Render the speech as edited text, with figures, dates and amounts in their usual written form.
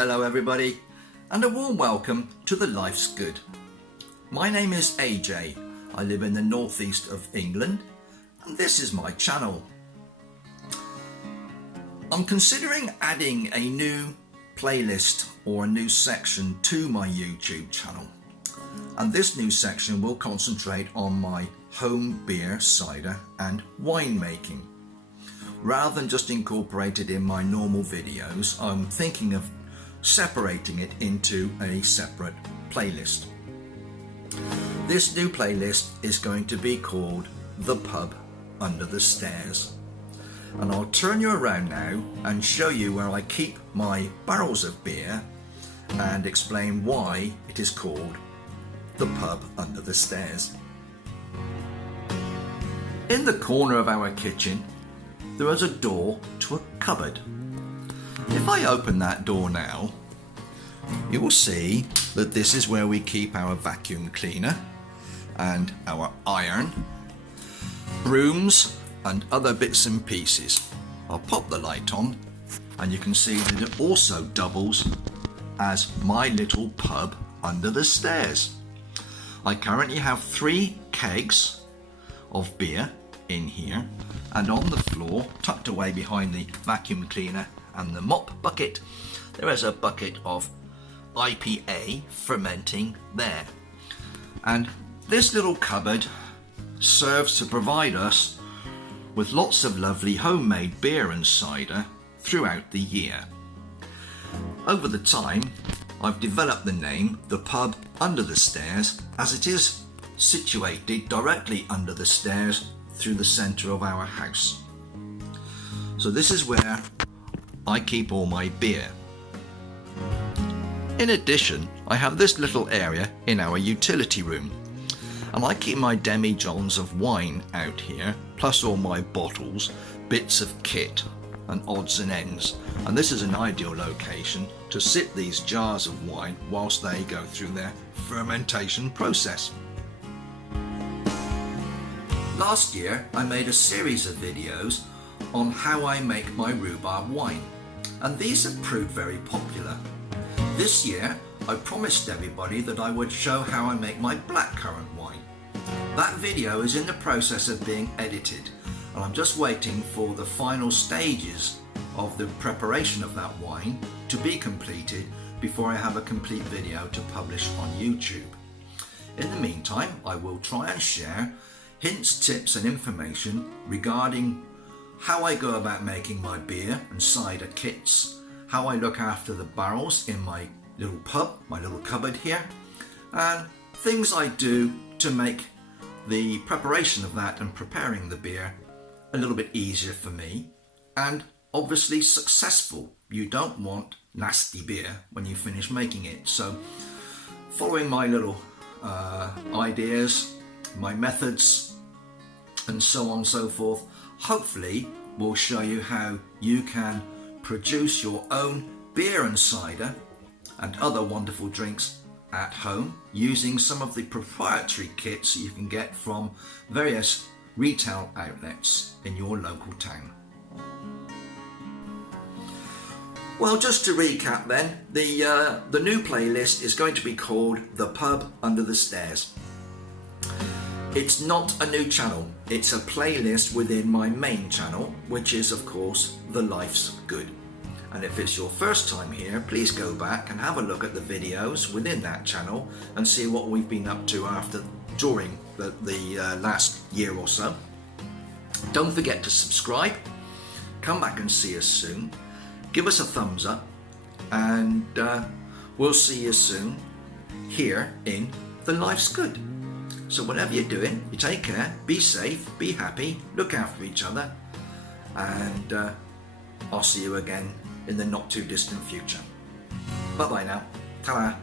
Hello everybody, and a warm welcome to the Life's Good. My name is AJ. I live in the northeast of England, and this is my channel. I'm considering adding a new playlist or a new section to my YouTube channel, and this new section will concentrate on my home beer, cider and wine making. Rather than just incorporate it in my normal videos, I'm thinking of separating it into a separate playlist. This new playlist is going to be called The Pub Under the Stairs, and I'll turn you around now and show you where I keep my barrels of beer and explain why it is called The Pub Under the Stairs. In the corner of our kitchen there is a door to a cupboard. If I open that door now, you will see that this is where we keep our vacuum cleaner and our iron, brooms and other bits and pieces. I'll pop the light on and you can see that it also doubles as my little pub under the stairs. I currently have 3 kegs of beer in here, and on the floor, tucked away behind the vacuum cleaner and the mop bucket, there is a bucket of IPA fermenting there. And this little cupboard serves to provide us with lots of lovely homemade beer and cider throughout the year. Over the time, I've developed the name The Pub Under the Stairs, as it is situated directly under the stairs through the centre of our house. So this is where I keep all my beer. In addition, I have this little area in our utility room, and I keep my demi-johns of wine out here, plus all my bottles, bits of kit and odds and ends, and this is an ideal location to sit these jars of wine whilst they go through their fermentation process. Last year I made a series of videos on how I make my rhubarb wine, and these have proved very popular. This year I promised everybody that I would show how I make my blackcurrant wine. That video is in the process of being edited, and I'm just waiting for the final stages of the preparation of that wine to be completed before I have a complete video to publish on YouTube. In the meantime, I will try and share hints, tips and information regarding how I go about making my beer and cider kits, how I look after the barrels in my little pub, my little cupboard here, and things I do to make the preparation of that and preparing the beer a little bit easier for me, and obviously successful. You don't want nasty beer when you finish making it. So following my little ideas, my methods and so on and so forth, hopefully will show you how you can produce your own beer and cider and other wonderful drinks at home using some of the proprietary kits that you can get from various retail outlets in your local town. Well, just to recap then, the new playlist is going to be called The Pub Under the Stairs. It's not a new channel, it's a playlist within my main channel, which is of course The Life's Good. And if it's your first time here, please go back and have a look at the videos within that channel and see what we've been up to during the last year or so. Don't forget to subscribe, come back and see us soon, give us a thumbs up, and we'll see you soon here in The Life's Good. So whatever you're doing, you take care, be safe, be happy, look after each other, and I'll see you again in the not too distant future. Bye bye now. Ta-ra.